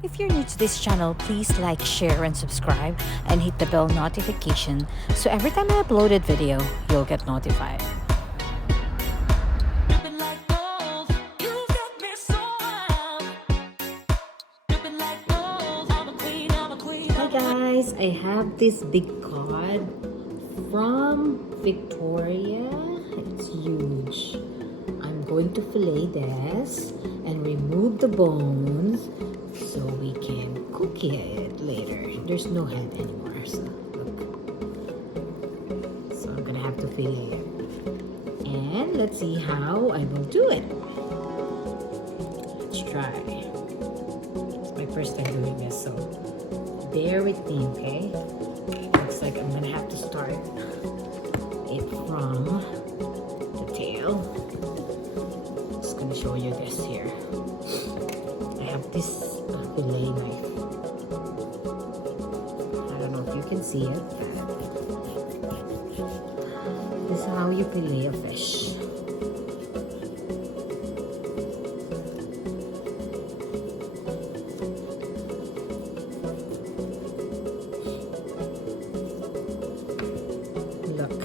If you're new to this channel, please like, share, and subscribe, and hit the bell notification so every time I upload a video, you'll get notified. Hi guys, I have this big cod from Victoria. It's huge. I'm going to fillet this and remove the bones so we can cook it later. There's no head anymore, so look. So I'm gonna have to fillet it. And let's see how I will do it. Let's try. It's my first time doing this, so bear with me, okay? Looks like I'm gonna have to start it from the tail. Just gonna show you this here. I have this fillet knife. I don't know if you can see it. This is how you fillet a fish. Look.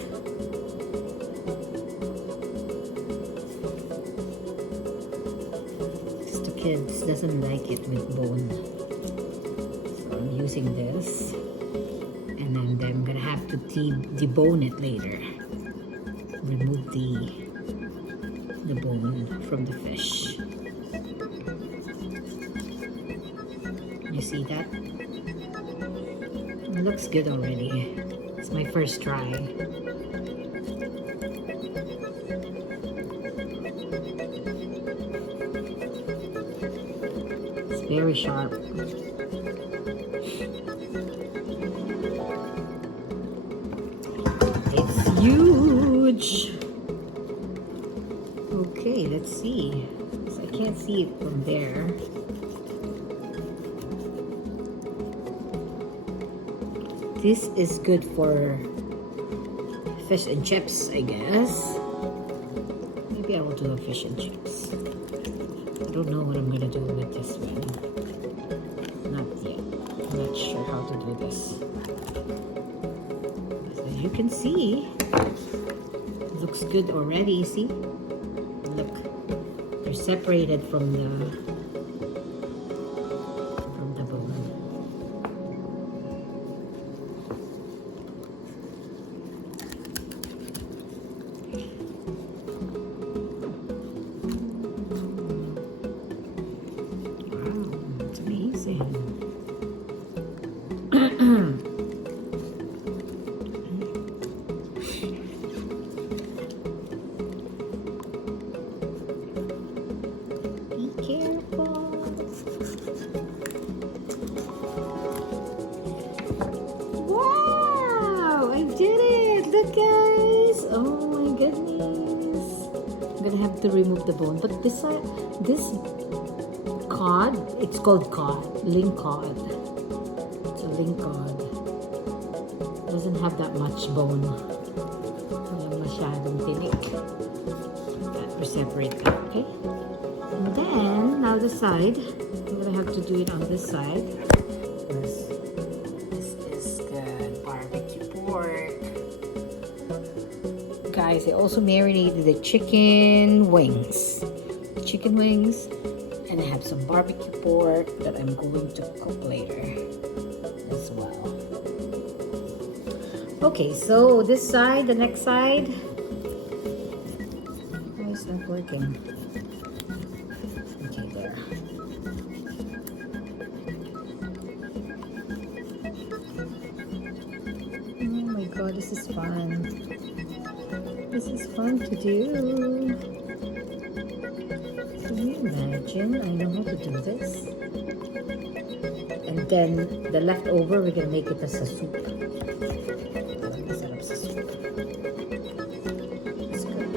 Just the kids doesn't like it with bone. So I'm using this. And then I'm gonna have to debone it later. Remove the bone from the fish. You see that? It looks good already. It's my first try. It's very sharp. It's huge. Okay, let's see. So I can't see it from there. This is good for fish and chips, I guess. Maybe I will do a fish and chips. I don't know what I'm gonna do with this one. Not yet. I'm not sure how to do this. As you can see, it looks good already, see? Look, they're separated from the bone. Wow, it's amazing. Be careful. Wow, I did it. Look, guys. Oh my goodness. I'm gonna have to remove the bone, but this cod, it's called cod, Lingcod. It's a Lingcod. Doesn't have that much bone. Walang masyadong tinik. We separate that, okay? And then, now the side. I'm gonna have to do it on this side. This is good barbecue pork. Guys, I also marinated the chicken wings. And I have some barbecue pork that I'm going to cook later as well. Okay, so this side, the next side. Why is that working? Okay, there. Oh my god, this is fun. This is fun to do. Can you imagine? I know how to do this. And then the leftover, we're gonna make it as a soup. Masarap sa soup. It's good.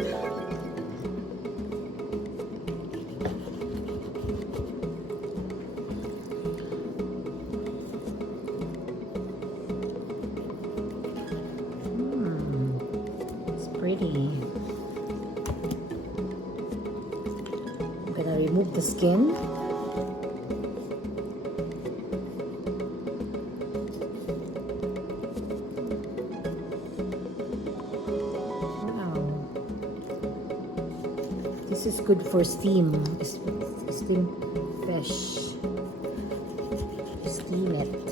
It's pretty. I'm gonna remove the skin. This is good for steam fish. Steam it.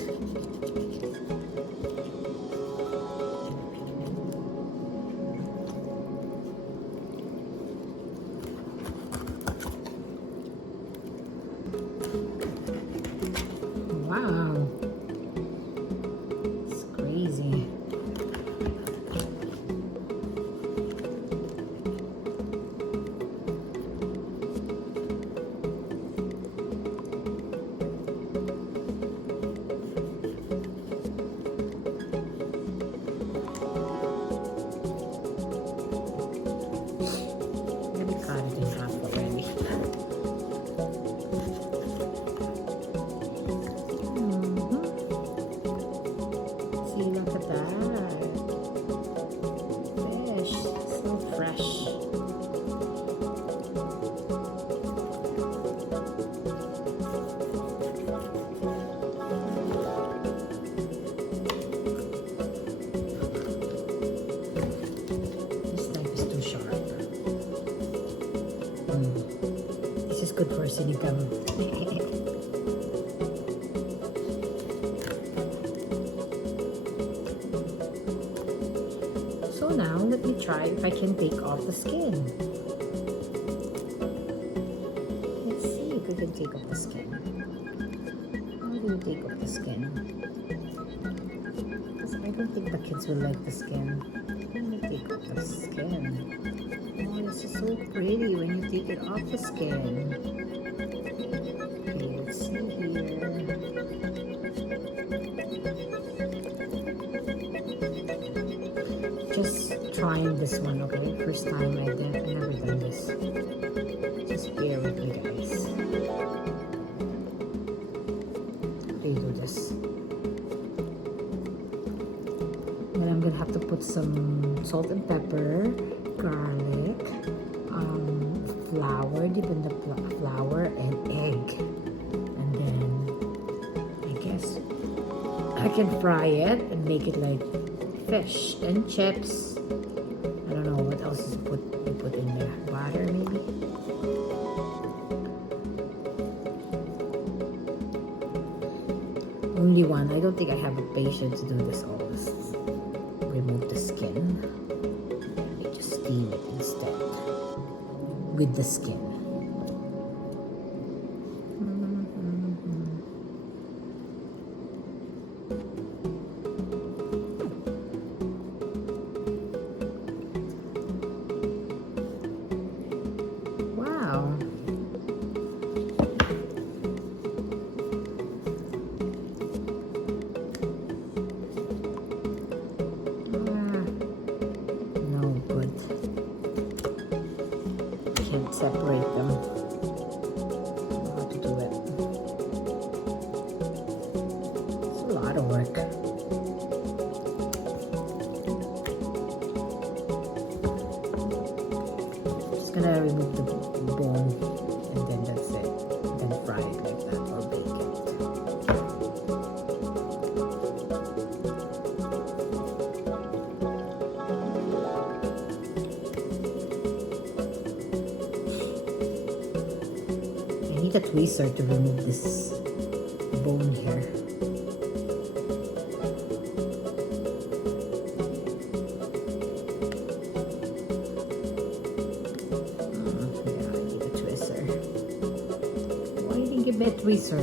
Wow, it's crazy. Let me cut it in half already. See, look at that. Fish, so fresh. This knife is too sharp. This is good for sinigang. So now, let me try if I can take off the skin. Let's see if we can take off the skin. How do you take off the skin? Because I don't think the kids will like the skin. Let me take off the skin. Oh, this is so pretty when you take it off the skin. Okay, let's see here. Just trying this one, okay? First time I've never done this. Just bear with me, guys. How do you do this? Then I'm gonna have to put some salt and pepper, garlic, flour, dip in the flour, and egg. And then I guess I can fry it and make it like fish and chips. I don't know what else is put in there. Butter maybe. Only one. I don't think I have the patience to do this all. This remove the skin. I just steam it instead with the skin. Separate them. I don't know how to do it. It's a lot of work. Just gonna remove the bone and then that's it. Then fry it like that or bake it. A tweezer to remove this bone here. Yeah, I need a tweezer. Why didn't you give me a tweezer?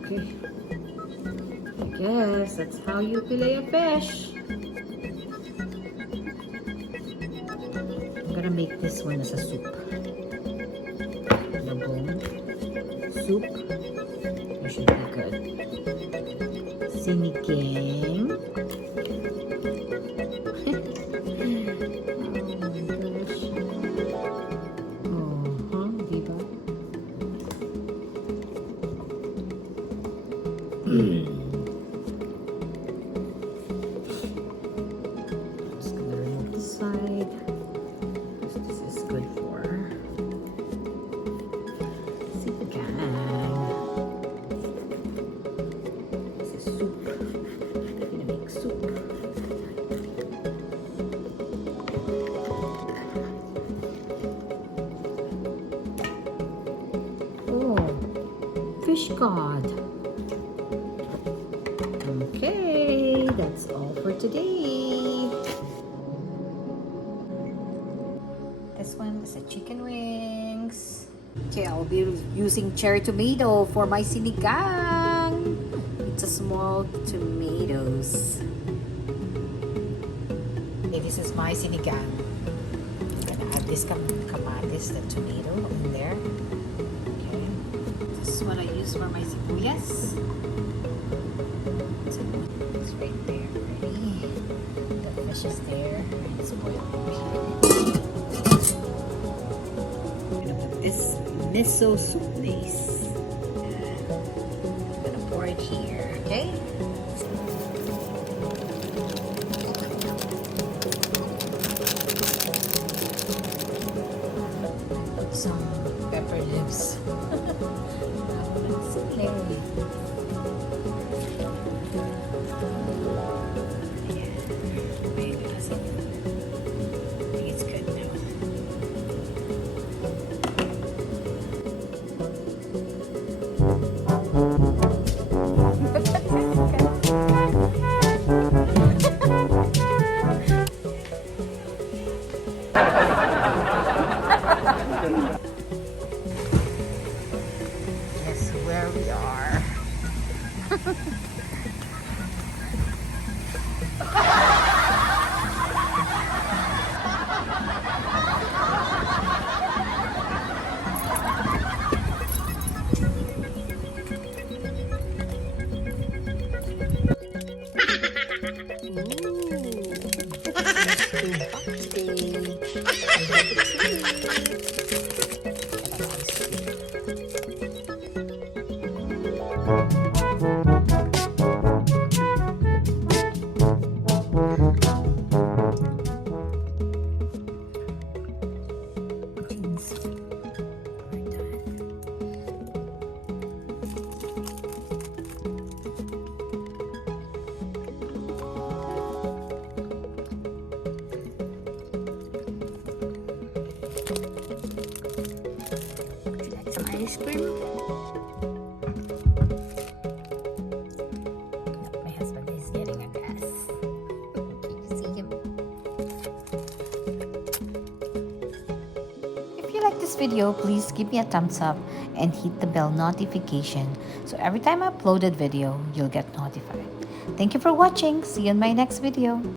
Okay. Yes, that's how you fillet a fish. I'm gonna make this one as a soup. The bone soup. It should be good. Sinigang. Oh my gosh. Diba? Just gonna remove the side. This is good for sinigang. This is fish cod. Okay, that's all for today. This one is a chicken wings. Okay, I'll be using cherry tomato for my sinigang. It's a small tomatoes. Okay, this is my sinigang. I'm gonna add this kamatis, the tomato in there. Okay, this is what I use for my sibuyas. It's right there already. The fish is there. It's boiled. This miso soup base. I'm gonna pour it here, okay? Put some pepper leaves. Guess where we are. Ice cream. My husband is getting a glass. Can you see him? If you like this video, please give me a thumbs up and hit the bell notification so every time I upload a video, you'll get notified. Thank you for watching. See you in my next video.